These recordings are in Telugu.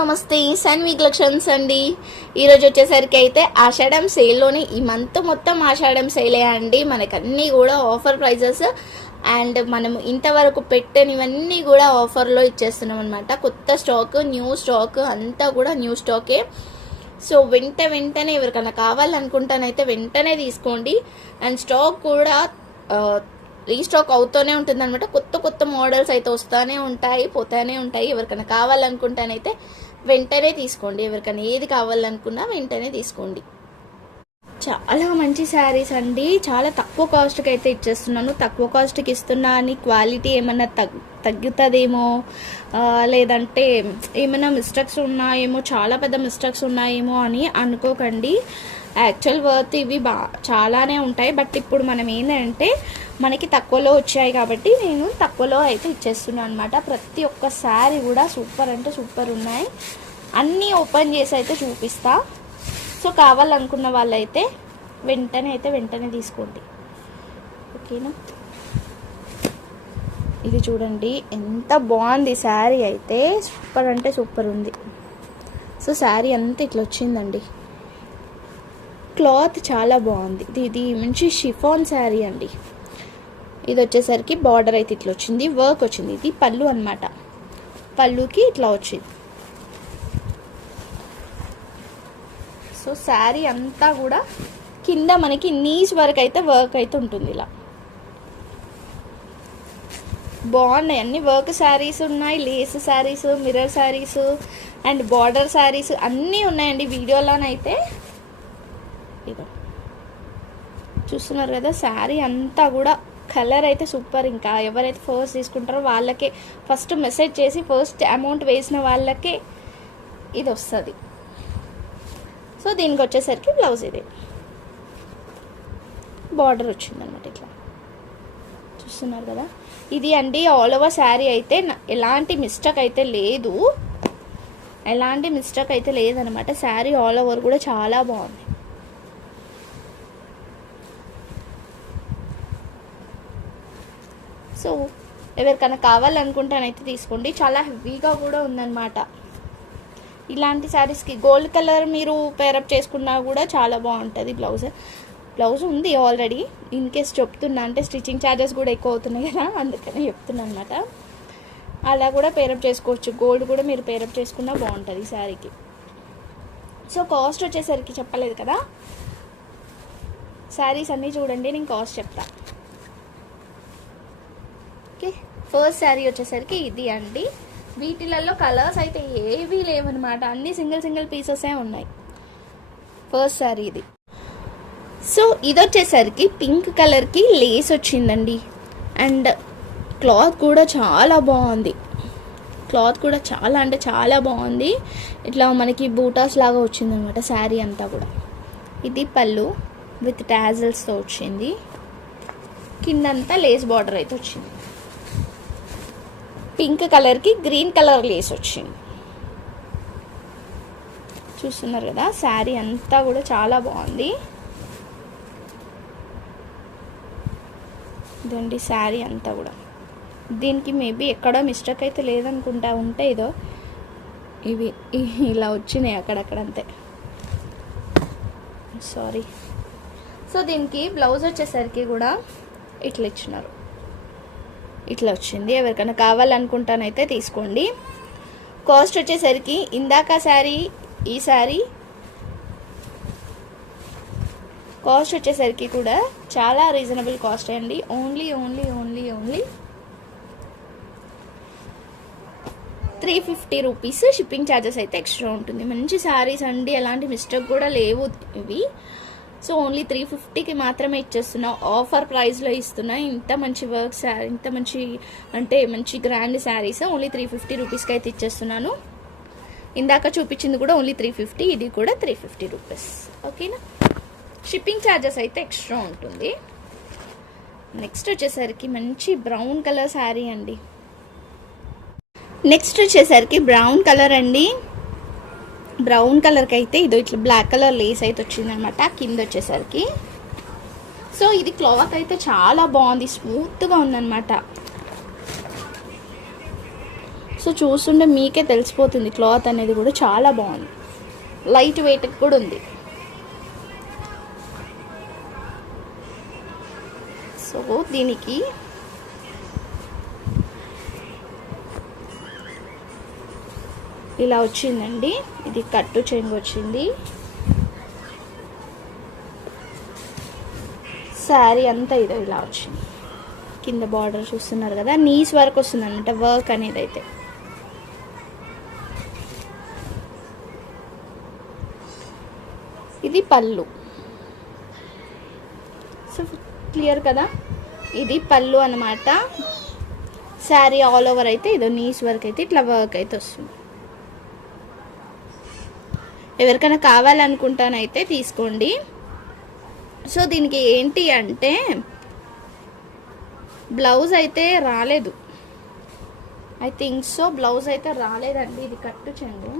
నమస్తే సన్వి కలెక్షన్స్ అండి. ఈరోజు వచ్చేసరికి అయితే ఆషాఢం సేల్లోనే ఈ మంత్ మొత్తం ఆషాఢం సేలే అండి. మనకన్నీ కూడా ఆఫర్ ప్రైజెస్ అండ్ మనం ఇంతవరకు పెట్టనివన్నీ కూడా ఆఫర్లో ఇచ్చేస్తున్నాం అనమాట కొత్త స్టాక్ న్యూ స్టాక్ అంతా కూడా న్యూ స్టాకే సో వెంట వెంటనే ఎవరికైనా కావాలనుకుంటానైతే వెంటనే తీసుకోండి. అండ్ స్టాక్ కూడా రీస్టాక్ అవుతూనే ఉంటుంది అనమాట కొత్త కొత్త మోడల్స్ అయితే వస్తూనే ఉంటాయి పోతూనే ఉంటాయి. ఎవరికైనా కావాలనుకుంటానైతే వెంటనే తీసుకోండి. ఎవరికైనా ఏది కావాలనుకున్నా వెంటనే తీసుకోండి. చాలా మంచి శారీస్ అండి. చాలా తక్కువ కాస్ట్కి అయితే ఇచ్చేస్తున్నాను. తక్కువ కాస్ట్కి ఇస్తున్నా అని క్వాలిటీ ఏమన్నా తగ్ తగ్గుతుందేమో? లేదంటే ఏమైనా మిస్టేక్స్ ఉన్నాయేమో? చాలా పెద్ద మిస్టేక్స్ ఉన్నాయేమో అని అనుకోకండి. యాక్చువల్ వర్త్ ఇవి బా చాలానే ఉంటాయి. బట్ ఇప్పుడు మనం ఏంటంటే మనకి తక్కువలో వచ్చాయి కాబట్టి నేను తక్కువలో అయితే ఇచ్చేస్తున్నాను అనమాట ప్రతి ఒక్క శారీ కూడా సూపర్ అంటే సూపర్ ఉన్నాయి. అన్నీ ఓపెన్ చేసి అయితే చూపిస్తా. సో కావాలనుకున్న వాళ్ళైతే వెంటనే అయితే వెంటనే తీసుకోండి. ఓకేనా? ఇది చూడండి ఎంత బాగుంది శారీ అయితే. సూపర్ అంటే సూపర్ ఉంది. సో శారీ అంతా ఇట్లా వచ్చిందండి. క్లాత్ చాలా బాగుంది. ఇది ఇది మంచి షిఫాన్ శారీ అండి. ఇది వచ్చేసరికి బార్డర్ అయితే ఇట్లా వచ్చింది వర్క్ వచ్చింది. ఇది పళ్ళు అన్నమాట. పళ్ళుకి ఇట్లా వచ్చింది. సో శారీ అంతా కూడా కింద మనకి నీస్ వరకు అయితే వర్క్ అయితే ఉంటుంది ఇలా. బాగున్నాయి అన్ని. వర్క్ శారీస్ ఉన్నాయి lace sarees mirror sarees and border sarees అన్నీ ఉన్నాయండి. వీడియోలోనైతే ఇదో. చూస్తున్నారు కదా శారీ అంతా కూడా కలర్ అయితే సూపర్ ఇంకా. ఎవరైతే ఫస్ట్ తీసుకుంటారో వాళ్ళకే ఫస్ట్ మెసేజ్ చేసి ఫస్ట్ అమౌంట్ వేసిన వాళ్ళకే ఇది వస్తుంది. సో దీనికి వచ్చేసరికి బ్లౌజ్ ఇది. బార్డర్ వచ్చిందనమాట ఇట్లా. చూస్తున్నారు కదా? ఇది అండి ఆల్ ఓవర్ శారీ అయితే ఎలాంటి మిస్టేక్ అయితే లేదు. ఎలాంటి మిస్టేక్ అయితే లేదనమాట శారీ ఆల్ ఓవర్ కూడా చాలా బాగుంది. సో ఎవరికైనా కావాలనుకుంటానైతే తీసుకోండి. చాలా హెవీగా కూడా ఉందన్నమాట. ఇలాంటి శారీస్కి గోల్డ్ కలర్ మీరు పేరప్ చేసుకున్నా కూడా చాలా బాగుంటుంది బ్లౌజ్. బ్లౌజ్ ఉంది ఆల్రెడీ. ఇన్ కేస్ చెప్తున్నా అంటే స్టిచ్చింగ్ ఛార్జెస్ కూడా ఎక్కువ అవుతున్నాయి కదా అందుకనే చెప్తున్నా అనమాట అలా కూడా పేరప్ చేసుకోవచ్చు. గోల్డ్ కూడా మీరు పేరప్ చేసుకున్నా బాగుంటుంది ఈ శారీకి. సో కాస్ట్ వచ్చేసరికి చెప్పలేదు కదా? శారీస్ అన్నీ చూడండి నేను కాస్ట్ చెప్తాను ఫస్ట్ శారీ వచ్చేసరికి ఇది అండి. వీటిలలో కలర్స్ అయితే ఏవీ లేవన్నమాట. అన్ని సింగిల్ సింగిల్ పీసెసే ఉన్నాయి. ఫస్ట్ శారీ ఇది. సో ఇది వచ్చేసరికి పింక్ కలర్కి లేస్ వచ్చిందండి. అండ్ క్లాత్ కూడా చాలా బాగుంది. క్లాత్ కూడా చాలా అంటే చాలా బాగుంది. ఇట్లా మనకి బూటాస్ లాగా వచ్చిందనమాట శారీ అంతా కూడా. ఇది పళ్ళు విత్ ట్యాజల్స్తో వచ్చింది. కిందంతా లేస్ బార్డర్ అయితే వచ్చింది. పింక్ కలర్కి గ్రీన్ కలర్ లేస్ వచ్చింది. చూస్తున్నారు కదా శారీ అంతా కూడా చాలా బాగుంది. ఇదండి శారీ అంతా కూడా. దీనికి మేబీ ఎక్కడో మిస్టేక్ అయితే లేదనుకుంటా ఉంటే ఇదో ఇవి ఇలా వచ్చినాయి అక్కడక్కడ అంతే. సారీ సో దీనికి బ్లౌజ్ వచ్చేసరికి కూడా ఇట్లా ఇచ్చినారు. ఇట్లా వచ్చింది. ఎవరికైనా కావాలనుకుంటానైతే తీసుకోండి. కాస్ట్ వచ్చేసరికి ఇందాక శారీ ఈ శారీ కాస్ట్ వచ్చేసరికి కూడా చాలా రీజనబుల్ కాస్ట్ అండి. Only only only only three fifty rupees shipping charges అయితే ఎక్స్ట్రా ఉంటుంది. మంచి శారీస్ అండి. ఎలాంటి మిస్టేక్ కూడా లేవు ఇవి. సో ఓన్లీ త్రీ ఫిఫ్టీకి మాత్రమే ఇచ్చేస్తున్నా. ఆఫర్ ప్రైస్లో ఇస్తున్నా. ఇంత మంచి వర్క్ శారీ ఇంత మంచి అంటే మంచి grand sarees only three fifty రూపీస్కి అయితే ఇచ్చేస్తున్నాను. ఇందాక చూపించింది కూడా ఓన్లీ త్రీ ఫిఫ్టీ ఇది కూడా త్రీ ఫిఫ్టీ రూపీస్ ఓకేనా షిప్పింగ్ ఛార్జెస్ అయితే ఎక్స్ట్రా ఉంటుంది. నెక్స్ట్ వచ్చేసరికి మంచి బ్రౌన్ కలర్ శారీ అండి. నెక్స్ట్ వచ్చేసరికి బ్రౌన్ కలర్ అండి. బ్రౌన్ కలర్కి అయితే ఇదో ఇట్లా బ్లాక్ కలర్ లేస్ అయితే వచ్చిందనమాట కింద వచ్చేసరికి. సో ఇది క్లాత్ అయితే చాలా బాగుంది స్మూత్గా ఉందన్నమాట. సో చూస్తుంటే మీకే తెలిసిపోతుంది క్లాత్ అనేది కూడా చాలా బాగుంది. లైట్ వెయిట్ కూడా ఉంది. సో దీనికి ఇలా వచ్చిందండి. ఇది కట్టు చెంగు వచ్చింది. శారీ అంతా ఇదో ఇలా వచ్చింది. కింద బార్డర్ చూస్తున్నారు కదా నీస్ వరకు వస్తుంది అనమాట వర్క్ అనేది అయితే. ఇది పళ్ళు. సో క్లియర్ కదా? ఇది పళ్ళు అనమాట శారీ ఆల్ ఓవర్ అయితే ఇదో నీస్ వర్క్ అయితే ఇట్లా వర్క్ అయితే వస్తుంది. ఎవరికైనా కావాలనుకుంటానైతే తీసుకోండి. సో దీనికి ఏంటి అంటే బ్లౌజ్ అయితే రాలేదు. ఐ థింక్ సో బ్లౌజ్ అయితే రాలేదండి. ఇది కట్టు చెండు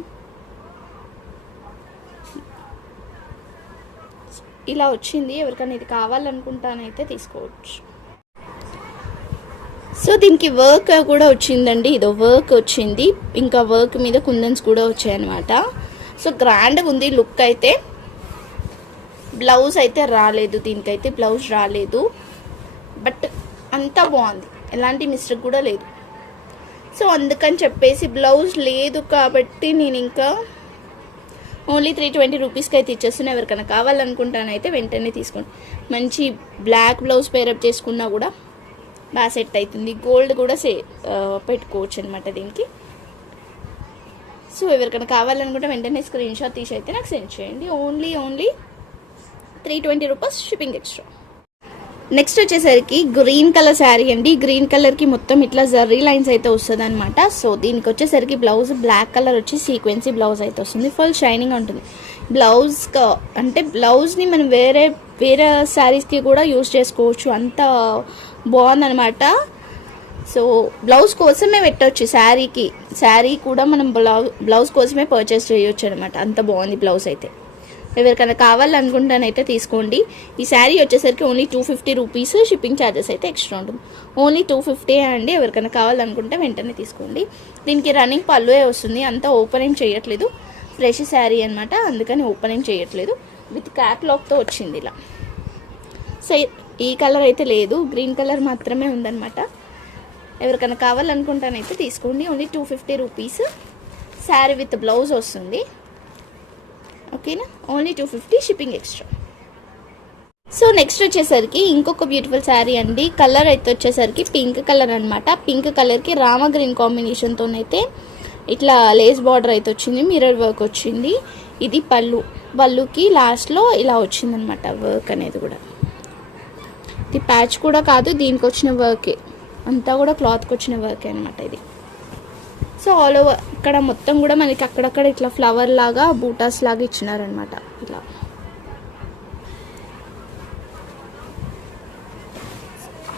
ఇలా వచ్చింది. ఎవరికైనా ఇది కావాలనుకుంటానైతే తీసుకోవచ్చు. సో దీనికి వర్క్ కూడా వచ్చిందండి. ఇదో వర్క్ వచ్చింది. ఇంకా వర్క్ మీద కుందన్స్ కూడా వచ్చాయన్నమాట. సో గ్రాండ్గా ఉంది లుక్ అయితే. బ్లౌజ్ అయితే రాలేదు దీనికైతే బ్లౌజ్ రాలేదు. బట్ అంతా బాగుంది. ఎలాంటి మిస్టేక్ కూడా లేదు. సో అందుకని చెప్పేసి బ్లౌజ్ లేదు కాబట్టి నేను ఇంకా ఓన్లీ త్రీ ట్వంటీ రూపీస్కి అయితే ఇచ్చేస్తున్నా. ఎవరికైనా కావాలనుకుంటానైతే వెంటనే తీసుకోండి. మంచి బ్లాక్ బ్లౌజ్ పేరప్ చేసుకున్నా కూడా బాగా సెట్ అవుతుంది. గోల్డ్ కూడా సే పెట్టుకోవచ్చు అనమాట దీనికి. సో ఎవరికైనా కావాలనుకుంటే వెంటనే స్క్రీన్ షాట్ తీసి అయితే నాకు సెండ్ చేయండి. Only only three twenty rupees shipping extra next వచ్చేసరికి గ్రీన్ కలర్ శారీ అండి. గ్రీన్ కలర్కి మొత్తం ఇట్లా జర్రీ లైన్స్ అయితే వస్తుంది అనమాట సో దీనికి వచ్చేసరికి బ్లౌజ్ బ్లాక్ కలర్ వచ్చి సీక్వెన్సీ బ్లౌజ్ అయితే వస్తుంది. ఫుల్ షైనింగ్ ఉంటుంది. బ్లౌజ్ అంటే బ్లౌజ్ని మనం వేరే వేరే శారీస్కి కూడా యూజ్ చేసుకోవచ్చు. అంత బాగుందనమాట సో బ్లౌజ్ కోసమే పెట్టవచ్చు శారీకి శారీ కూడా మనం బ్లౌజ్ బ్లౌజ్ కోసమే పర్చేస్ చేయొచ్చు అనమాట అంత బాగుంది బ్లౌజ్ అయితే. ఎవరికైనా కావాలనుకుంటానైతే తీసుకోండి. ఈ శారీ వచ్చేసరికి only two fifty rupees shipping charges అయితే ఎక్స్ట్రా ఉంటుంది. ఓన్లీ టూ ఫిఫ్టీ అండి. ఎవరికైనా కావాలనుకుంటే వెంటనే తీసుకోండి. దీనికి రన్నింగ్ పళ్ళువే వస్తుంది. అంతా ఓపెన్ ఏం చేయట్లేదు. ఫ్రెష్ శారీ అనమాట అందుకని ఓపెన్ ఏం చేయట్లేదు. విత్ క్యాట్లాగ్తో వచ్చింది ఇలా. సో ఈ కలర్ అయితే లేదు. గ్రీన్ కలర్ మాత్రమే ఉందన్నమాట. ఎవరికైనా కావాలనుకుంటానైతే తీసుకోండి. Only two fifty rupees saree with blouse వస్తుంది. ఓకేనా? Only two fifty shipping extra so next వచ్చేసరికి ఇంకొక బ్యూటిఫుల్ శారీ అండి. కలర్ అయితే వచ్చేసరికి పింక్ కలర్ అనమాట పింక్ కలర్కి రామ గ్రీన్ కాంబినేషన్తోనైతే ఇట్లా లేస్ బార్డర్ అయితే వచ్చింది మిర్రర్ వర్క్ వచ్చింది. ఇది పళ్ళు. పళ్ళుకి లాస్ట్లో ఇలా వచ్చిందనమాట వర్క్ అనేది కూడా. ఇది ప్యాచ్ కూడా కాదు దీనికి వచ్చిన వర్కే అంతా కూడా క్లాత్కి వచ్చిన వర్కే అనమాట ఇది. సో ఆల్ ఓవర్ ఇక్కడ మొత్తం కూడా మనకి అక్కడక్కడ ఇట్లా ఫ్లవర్ లాగా బూటాస్ లాగా ఇచ్చినారనమాట ఇట్లా.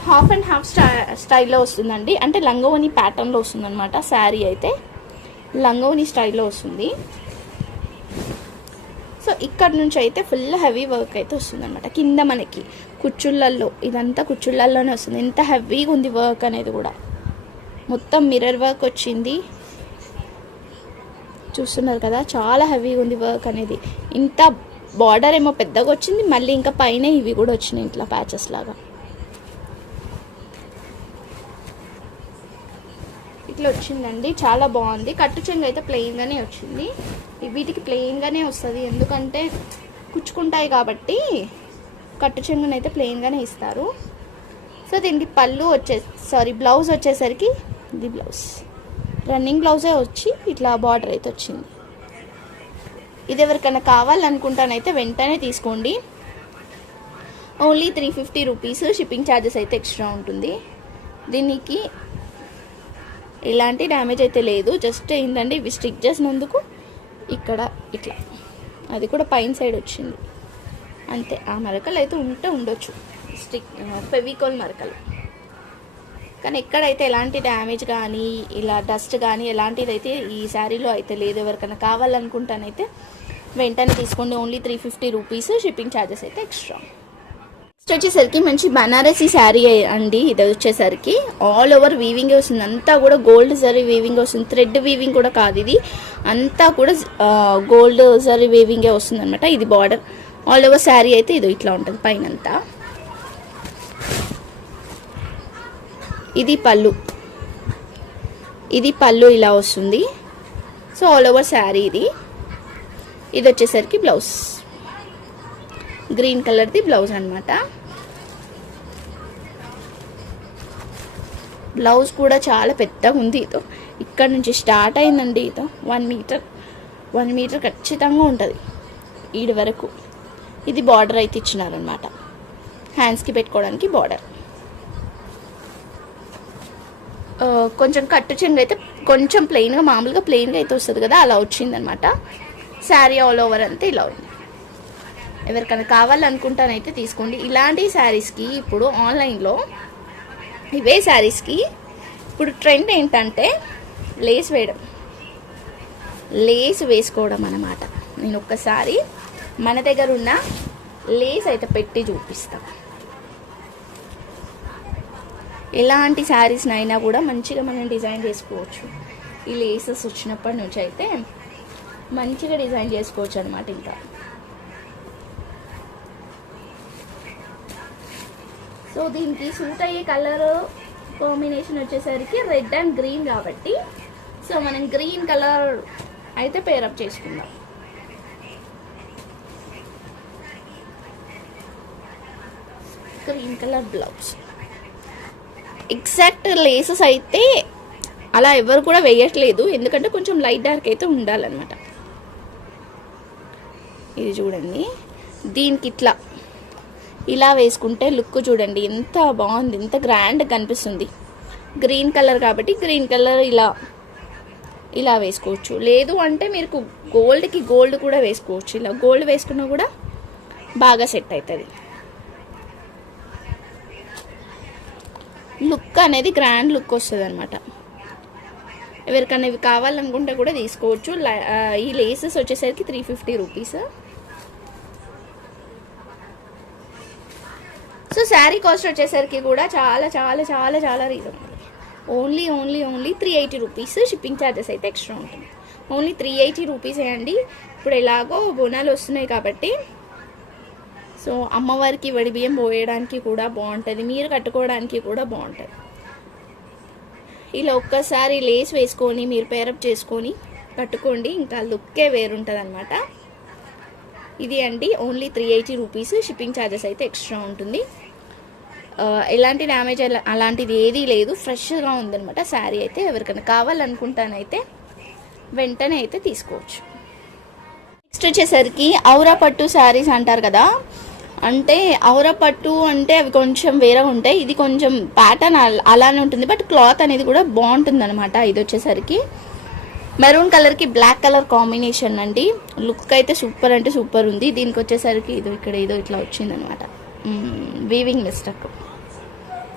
హాఫ్ అండ్ హాఫ్ స్టై స్టైల్లో వస్తుందండి. అంటే లంగోని ప్యాటర్న్లో వస్తుందన్నమాట శారీ అయితే. లంగోని స్టైల్లో వస్తుంది. ఇక్కడ నుంచి అయితే ఫుల్ హెవీ వర్క్ అయితే వస్తుంది అనమాట కింద మనకి కుచ్చుళ్ళల్లో ఇదంతా కుచ్చుళ్ళల్లోనే వస్తుంది. ఎంత హెవీగా ఉంది వర్క్ అనేది కూడా. మొత్తం మిర్రర్ వర్క్ వచ్చింది. చూస్తున్నారు కదా చాలా హెవీగా ఉంది వర్క్ అనేది. ఇంత బార్డర్ ఏమో పెద్దగా వచ్చింది మళ్ళీ ఇంకా పైన ఇవి కూడా వచ్చినాయి ఇట్లా ప్యాచెస్ లాగా. ఇట్లా వచ్చిందండి. చాలా బాగుంది. కట్టు చెంగు అయితే ప్లెయిన్గానే వచ్చింది. వీటికి ప్లెయిన్గానే వస్తుంది. ఎందుకంటే కుచ్చుకుంటాయి కాబట్టి కట్టు చెంగునైతే ప్లెయిన్గానే ఇస్తారు. సో దీనికి పళ్ళు వచ్చే సారీ బ్లౌజ్ వచ్చేసరికి ఇది బ్లౌజ్ రన్నింగ్ బ్లౌజే వచ్చి ఇట్లా బార్డర్ అయితే వచ్చింది. ఇది ఎవరికైనా కావాలనుకుంటానైతే వెంటనే తీసుకోండి. Only three fifty rupees shipping charges అయితే ఎక్స్ట్రా ఉంటుంది. దీనికి ఎలాంటి డ్యామేజ్ అయితే లేదు. జస్ట్ ఏంటంటే ఇవి స్టిక్ చేసినందుకు ఇక్కడ ఇట్లా. అది కూడా పైన సైడ్ వచ్చింది. అంతే. ఆ మరకలు అయితే ఉంటే ఉండొచ్చు. స్టిక్ ఫెవికోల్ మరకలు. కానీ ఎక్కడైతే ఎలాంటి డ్యామేజ్ కానీ ఇలా డస్ట్ కానీ ఎలాంటిది అయితే ఈ శారీలో అయితే లేదు ఎవరికైనా కావాలనుకుంటానైతే వెంటనే తీసుకోండి. Only three fifty rupees shipping charges అయితే ఎక్స్ట్రా. నెక్స్ట్ వచ్చేసరికి మంచి బనారసీ శారీ అండి. ఇది వచ్చేసరికి ఆల్ ఓవర్ వీవింగ్ వస్తుంది. అంతా కూడా గోల్డ్ జరీ వీవింగ్ వస్తుంది. థ్రెడ్ వీవింగ్ కూడా కాదు ఇది. అంతా కూడా గోల్డ్ జరీ వీవింగే వస్తుంది అనమాట ఇది బార్డర్ ఆల్ ఓవర్ శారీ అయితే ఇది ఇట్లా ఉంటుంది పైన అంతా ఇది పళ్ళు. ఇది పళ్ళు ఇలా వస్తుంది. సో ఆల్ ఓవర్ శారీ ఇది. ఇది వచ్చేసరికి బ్లౌజ్ గ్రీన్ కలర్ది బ్లౌజ్ అనమాట బ్లౌజ్ కూడా చాలా పెద్దగా ఉంది ఇతో ఇక్కడ నుంచి స్టార్ట్ అయిందండి ఇతో వన్ మీటర్ వన్ మీటర్ ఖచ్చితంగా ఉంటుంది. ఈడి వరకు. ఇది బార్డర్ అయితే ఇచ్చినారనమాట హ్యాండ్స్కి పెట్టుకోవడానికి బార్డర్. కొంచెం కట్టు చెంగు అయితే కొంచెం ప్లెయిన్గా మామూలుగా ప్లెయిన్గా అయితే వస్తుంది కదా అలా వచ్చిందనమాట శారీ ఆల్ ఓవర్ అంతే ఇలా ఉంది. ఎవరికైనా కావాలనుకుంటానైతే తీసుకోండి. ఇలాంటి శారీస్కి ఇప్పుడు ఆన్లైన్లో ఇవే శారీస్కి ఇప్పుడు ట్రెండ్ ఏంటంటే లేస్ వేయడం. లేస్ వేసుకోవడం అన్నమాట. నేను ఒక్కసారి మన దగ్గర ఉన్న లేస్ అయితే పెట్టి చూపిస్తాను ఎలాంటి శారీస్నైనా కూడా మంచిగా మనం డిజైన్ చేసుకోవచ్చు. ఈ లేసెస్ వచ్చినప్పటి నుంచి అయితే మంచిగా డిజైన్ చేసుకోవచ్చు అనమాట ఇంకా. సో దీనికి సూట్ అయ్యే కలర్ కాంబినేషన్ వచ్చేసరికి రెడ్ అండ్ గ్రీన్ కాబట్టి సో మనం గ్రీన్ కలర్ అయితే పేరప్ చేసుకుందాం. Green colour blouse. Exact laces అయితే అలా ఎవరు కూడా వేయట్లేదు. ఎందుకంటే కొంచెం లైట్ డార్క్ అయితే ఉండాలన్నమాట. ఇది చూడండి. దీనికి ఇట్లా ఇలా వేసుకుంటే లుక్ చూడండి ఎంత బాగుంది ఎంత గ్రాండ్ కనిపిస్తుంది. గ్రీన్ కలర్ కాబట్టి గ్రీన్ కలర్ ఇలా ఇలా వేసుకోవచ్చు. లేదు అంటే మీరు గోల్డ్కి గోల్డ్ కూడా వేసుకోవచ్చు. ఇలా గోల్డ్ వేసుకున్నా కూడా బాగా సెట్ అవుతుంది లుక్ అనేది గ్రాండ్ లుక్ వస్తుంది అనమాట ఎవరికైనా ఇవి కావాలనుకుంటే కూడా తీసుకోవచ్చు. ఈ లేసెస్ వచ్చేసరికి three fifty rupees so saree cost వచ్చేసరికి కూడా చాలా చాలా చాలా చాలా reasonable only only only three eighty rupees shipping charges అయితే ఎక్స్ట్రా ఉంటుంది. ఓన్లీ త్రీ ఎయిటీ రూపీసే అండి. ఇప్పుడు ఎలాగో బోనాలు వస్తున్నాయి కాబట్టి. సో అమ్మవారికి వడి బియ్యం పోయడానికి కూడా బాగుంటుంది. మీరు కట్టుకోవడానికి కూడా బాగుంటుంది. ఇలా ఒక్కసారి లేస్ వేసుకొని మీరు పేరప్ చేసుకొని కట్టుకోండి. ఇంకా లుక్కే వేరుంటుంది అనమాట ఇది అండి only three eighty rupees shipping charges అయితే ఎక్స్ట్రా ఉంటుంది. ఎలాంటి డ్యామేజ్ అలాంటిది ఏదీ లేదు. ఫ్రెష్గా ఉందనమాట శారీ అయితే. ఎవరికైనా కావాలనుకుంటానైతే వెంటనే అయితే తీసుకోవచ్చు. నెక్స్ట్ వచ్చేసరికి ఔరా పట్టు శారీస్ అంటారు కదా. అంటే ఔరా పట్టు అంటే అవి కొంచెం వేరే ఉంటాయి. ఇది కొంచెం ప్యాటర్న్ అలానే ఉంటుంది. బట్ క్లాత్ అనేది కూడా బాగుంటుంది అనమాట ఇది వచ్చేసరికి మెరూన్ కలర్కి బ్లాక్ కలర్ కాంబినేషన్ అండి. లుక్ అయితే సూపర్ అంటే సూపర్ ఉంది. దీనికి వచ్చేసరికి ఇది ఇక్కడ ఏదో ఇట్లా వచ్చిందనమాట వీవింగ్ మిస్టేక్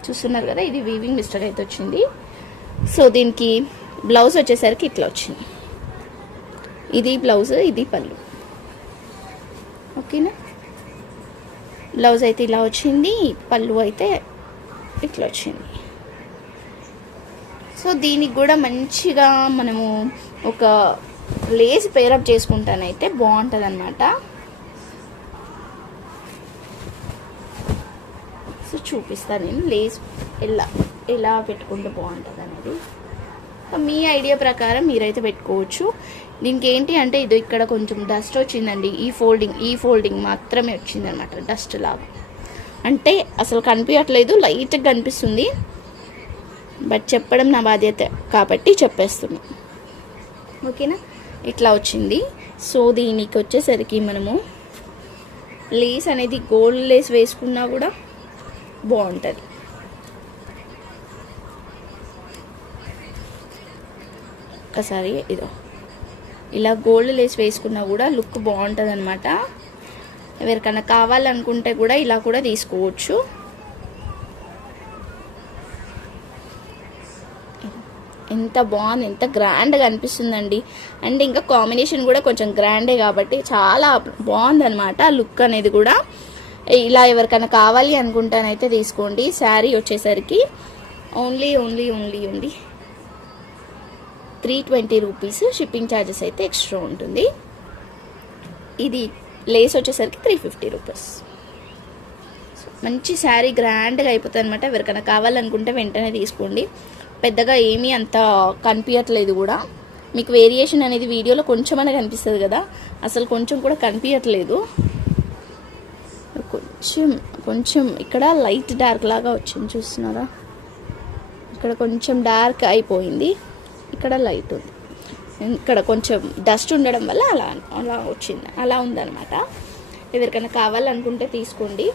చూస్తున్నారు కదా ఇది వీవింగ్ మిస్టేక్ అయితే వచ్చింది. సో దీనికి బ్లౌజ్ వచ్చేసరికి ఇట్లా వచ్చింది. ఇది బ్లౌజ్ ఇది పళ్ళు. ఓకేనా? బ్లౌజ్ అయితే ఇలా వచ్చింది పళ్ళు అయితే ఇట్లా వచ్చింది. సో దీనికి కూడా మంచిగా మనము ఒక లేస్ పేరప్ చేసుకుంటానైతే బాగుంటుంది అనమాట సో చూపిస్తాను. నేను లేస్ ఎలా ఎలా పెట్టుకుంటే బాగుంటుంది అనేది. మీ ఐడియా ప్రకారం మీరైతే పెట్టుకోవచ్చు. దీనికి ఏంటి అంటే ఇది ఇక్కడ కొంచెం డస్ట్ వచ్చిందండి. ఈ ఫోల్డింగ్ ఈ ఫోల్డింగ్ మాత్రమే వచ్చిందనమాట డస్ట్ లాగా. అంటే అసలు కనిపించట్లేదు లైట్గా కనిపిస్తుంది. బట్ చెప్పడం నా బాధ్యత కాబట్టి చెప్పేస్తున్నా. ఓకేనా? ఇట్లా వచ్చింది. సో దీనికి వచ్చేసరికి మనము లేస్ అనేది గోల్డ్ లేస్ వేసుకున్నా కూడా బాగుంటుంది. ఒకసారి ఇదో. ఇలా గోల్డ్ లేస్ వేసుకున్నా కూడా లుక్ బాగుంటుంది అనమాట ఎవరికైనా కావాలనుకుంటే కూడా ఇలా కూడా తీసుకోవచ్చు. ఎంత బాగుంది ఎంత గ్రాండ్గా అనిపిస్తుందండి. అండ్ ఇంకా కాంబినేషన్ కూడా కొంచెం గ్రాండే కాబట్టి చాలా బాగుందనమాట లుక్ అనేది కూడా. ఇలా ఎవరికైనా కావాలి అనుకుంటానైతే తీసుకోండి. శారీ వచ్చేసరికి only only only only three twenty rupees shipping charges అయితే ఎక్స్ట్రా ఉంటుంది. ఇది లేస్ వచ్చేసరికి త్రీ ఫిఫ్టీ రూపీస్ మంచి శారీ గ్రాండ్గా అయిపోతుంది అనమాట ఎవరికైనా కావాలనుకుంటే వెంటనే తీసుకోండి. పెద్దగా ఏమీ అంత కనిపించట్లేదు కూడా. మీకు వేరియేషన్ అనేది వీడియోలో కొంచెమైనా కనిపిస్తుంది కదా. అసలు కొంచెం కూడా కనిపించట్లేదు కొంచెం కొంచెం ఇక్కడ లైట్ డార్క్ లాగా వచ్చింది చూస్తున్నారా? ఇక్కడ కొంచెం డార్క్ అయిపోయింది. ఇక్కడ లైట్ ఉంది. ఇక్కడ కొంచెం డస్ట్ ఉండడం వల్ల అలా అలా వచ్చింది. అలా ఉందన్నమాట. ఎవరికైనా కావాలనుకుంటే తీసుకోండి.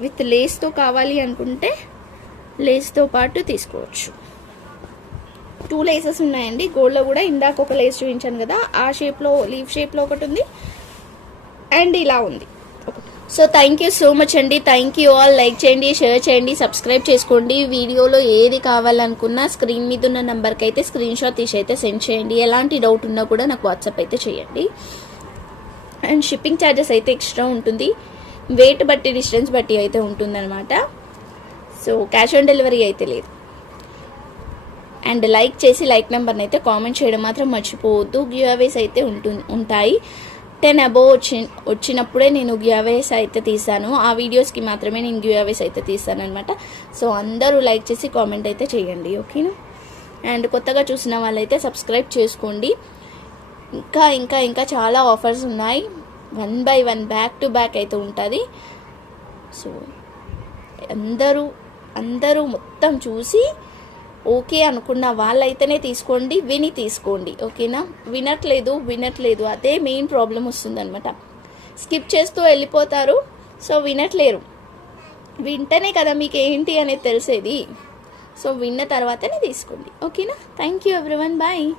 విత్ లేస్తో కావాలి అనుకుంటే లేస్తో పాటు తీసుకోవచ్చు. టూ లేసెస్ ఉన్నాయండి. గోల్డ్లో కూడా ఇందాక ఒక లేస్ చూపించాను కదా ఆ షేప్లో లీవ్ షేప్లో ఒకటి ఉంది. అండ్ ఇలా ఉంది. So thank you so much అండి. Thank you all. లైక్ చేయండి షేర్ చేయండి సబ్స్క్రైబ్ చేసుకోండి. వీడియోలో ఏది కావాలనుకున్నా స్క్రీన్ మీద ఉన్న నెంబర్కి అయితే స్క్రీన్ షాట్ తీసి అయితే సెండ్ చేయండి. ఎలాంటి డౌట్ ఉన్నా కూడా నాకు వాట్సాప్ అయితే చేయండి. అండ్ షిప్పింగ్ ఛార్జెస్ అయితే ఎక్స్ట్రా ఉంటుంది. వెయిట్ బట్టి డిస్టెన్స్ బట్టి అయితే ఉంటుందన్నమాట. సో క్యాష్ ఆన్ డెలివరీ అయితే లేదు. అండ్ లైక్ చేసి లైక్ నెంబర్ని అయితే కామెంట్ చేయడం మాత్రం మర్చిపోవద్దు. గివ్ అయితే ఉంటు ఉంటాయి. టెన్ అబోవ్ వచ్చి వచ్చినప్పుడే నేను గివ్ అయితే తీసాను ఆ వీడియోస్కి మాత్రమే నేను గివ్ అయితే తీసాను అనమాట సో అందరూ లైక్ చేసి కామెంట్ అయితే చేయండి ఓకేనా? అండ్ కొత్తగా చూసిన వాళ్ళైతే సబ్స్క్రైబ్ చేసుకోండి. ఇంకా ఇంకా ఇంకా చాలా ఆఫర్స్ ఉన్నాయి. One by one back to back అయితే ఉంటుంది. సో అందరూ అందరూ మొత్తం చూసి ఓకే అనుకున్న వాళ్ళైతేనే తీసుకోండి విని తీసుకోండి. ఓకేనా? వినట్లేదు వినట్లేదు. అదే మెయిన్ ప్రాబ్లం వస్తుందన్నమాట. స్కిప్ చేస్తూ వెళ్ళిపోతారు. సో వినట్లేరు. వింటనే కదా మీకు ఏంటి అనేది తెలిసేది. సో విన్న తర్వాతనే తీసుకోండి. ఓకేనా? Thank you everyone. బాయ్.